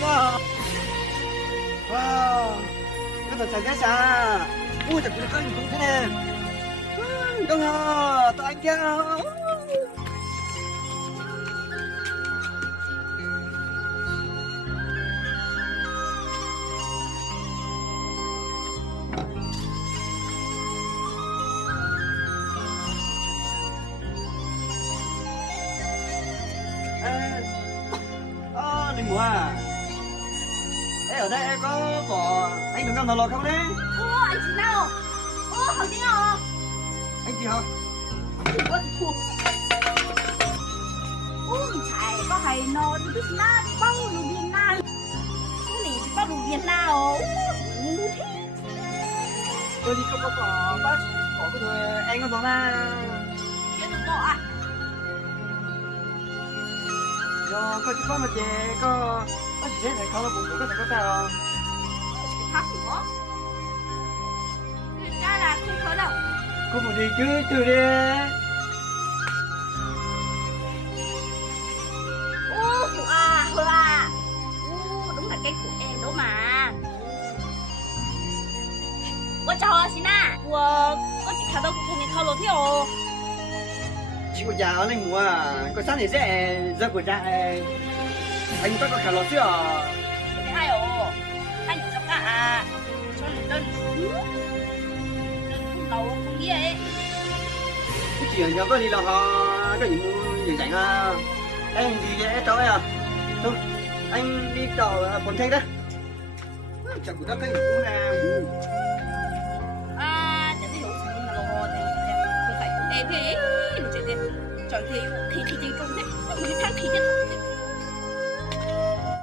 hay quá. Wow, cái thật xảy ra sao? Ui, thật là anh cũng thế này. Con hò, tụi anh kia. Linh Mùa à? Ê, ở đây em có bỏ anh đừng ngâm lọt không đấy? Ô, anh chị nào? Ô, hảo chị nào? Anh chị hả? Ủa, thua. Ô, mình chạy có hay nó đi biết na đi bao lù biên na. Số này chỉ bao lù biên na ồ. Ngu thế. Tôi đi không có bỏ bác bỏ cái thôi anh có bỏ ra. Chưa được bỏ à? Rồi, có chỉ có mà chè có chỉ này không là bụng của cái này có sao không? Hả của? Người ta là không có đâu. Cô phải đi chứ, từ đi. Ô, của à, hơ à. Ô, đúng là cái của em đó mà. Tôi chào xin à. Tôi chỉ khá đâu cũng thấy khá lột thế ồ. Chị của già ở Linh Mùa à? Có sáng thì sẽ ra của già này. Anh có khả lọt chứ à? Thế hai ồ. Hai nhiều trong cả à. Cho nên đơn không đầu không nghĩa ấy. Cái chuyện nhỏ có đi là họ có gì rảnh à? Anh đi dễ tối à? Thôi, anh đi tàu còn thanh đó. Chẳng có cái gì cũng làm. À, chẳng thấy đủ sự là lồ thì tôi phải để thế nó chuyện gì chọn thì trung thế